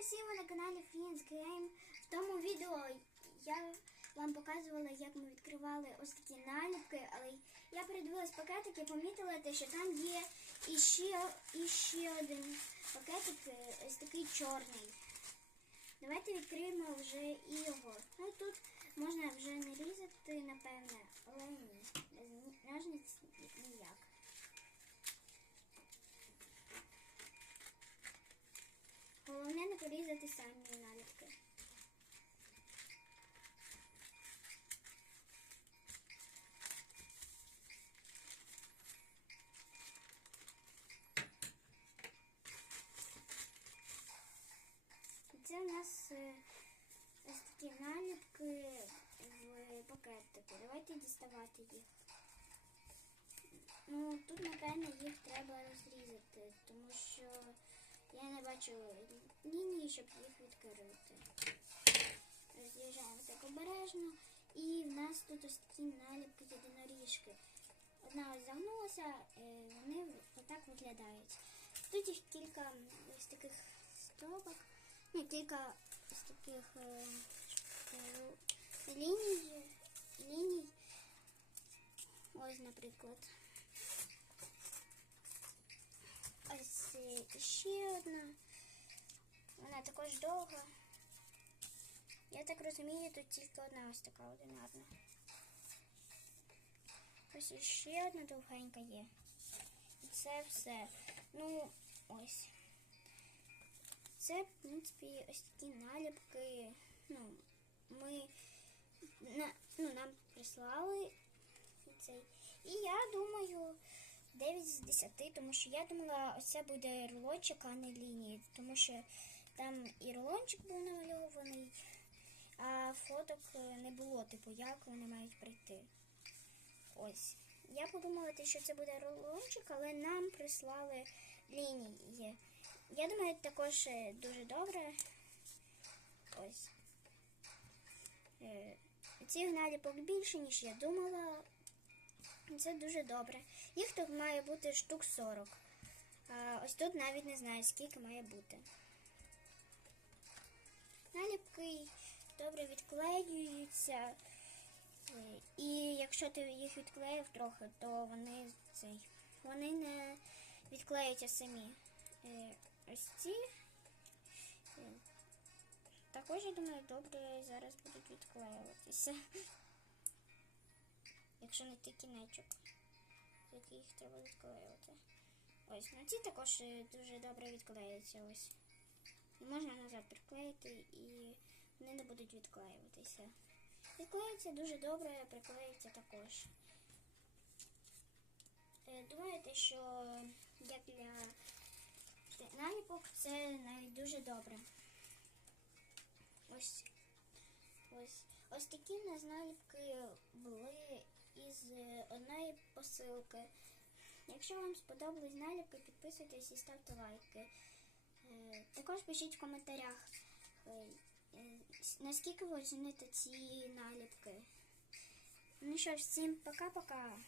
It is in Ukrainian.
усім ви на каналі Friends Game. В тому відео я вам показувала, як ми відкривали ось такі наліпки, але я передивилась пакетик і помітила те, що там є іще, іще один пакетик, е, ось такий чорний. Давайте відкриємо вже і його. Ну тут можна вже не порізати самі наліпки. Це у нас е, ось такі наліпки в пакетику. Давайте діставати їх. Ну, тут, напевно, їх треба розрізати, тому що я не бачу лінії, щоб їх відкрити. Розрізаємо так обережно. І в нас тут ось такі наліпки єдиноріжки. Одна ось загнулася, е, вони отак виглядають. Тут їх кілька ось таких стопок, ну, кілька ось таких е, е, ліній, ліній. Ось, наприклад. Ось ще одна. Вона також довга. Я так розумію, тут тільки одна ось така одинарна. Ось ще одна довгенька є. І це все. Ну, ось. Це, в принципі, ось такі наліпки. Ну, ми на, ну, нам прислали цей. І я думаю, 9 з 10, тому що я думала, ось це буде рулончик, а не лінії, тому що там і рулончик був намальований, а фоток е, не було, типу, як вони мають прийти. Ось. Я подумала, що це буде рулончик, але нам прислали лінії. Я думаю, також е, дуже добре. Ось. Е, Цих наліпок більше, ніж я думала. Це дуже добре. Їх тут має бути штук 40. А ось тут навіть не знаю, скільки має бути. Наліпки добре відклеюються. Е, І якщо ти їх відклеїв трохи, то вони цей, вони не відклеються самі. Е, Ось ці. е, Також, я думаю, добре зараз будуть відклеюватися. Якщо не ти кінечок, який їх треба відклеювати. Ось, ну ці також дуже добре відклеюються ось. І можна назад приклеїти і вони не будуть відклеюватися. Відклеюється дуже добре, приклеюється також. Е, Думаєте, що як для наліпок це навіть дуже добре. Ось. Ось. Ось такі в нас наліпки були із е, одної посилки. Якщо вам сподобались наліпки, підписуйтесь і ставте лайки. Е, Також пишіть в коментарях, е, е, наскільки ви оціните ці наліпки. Ну що ж, всім пока-пока.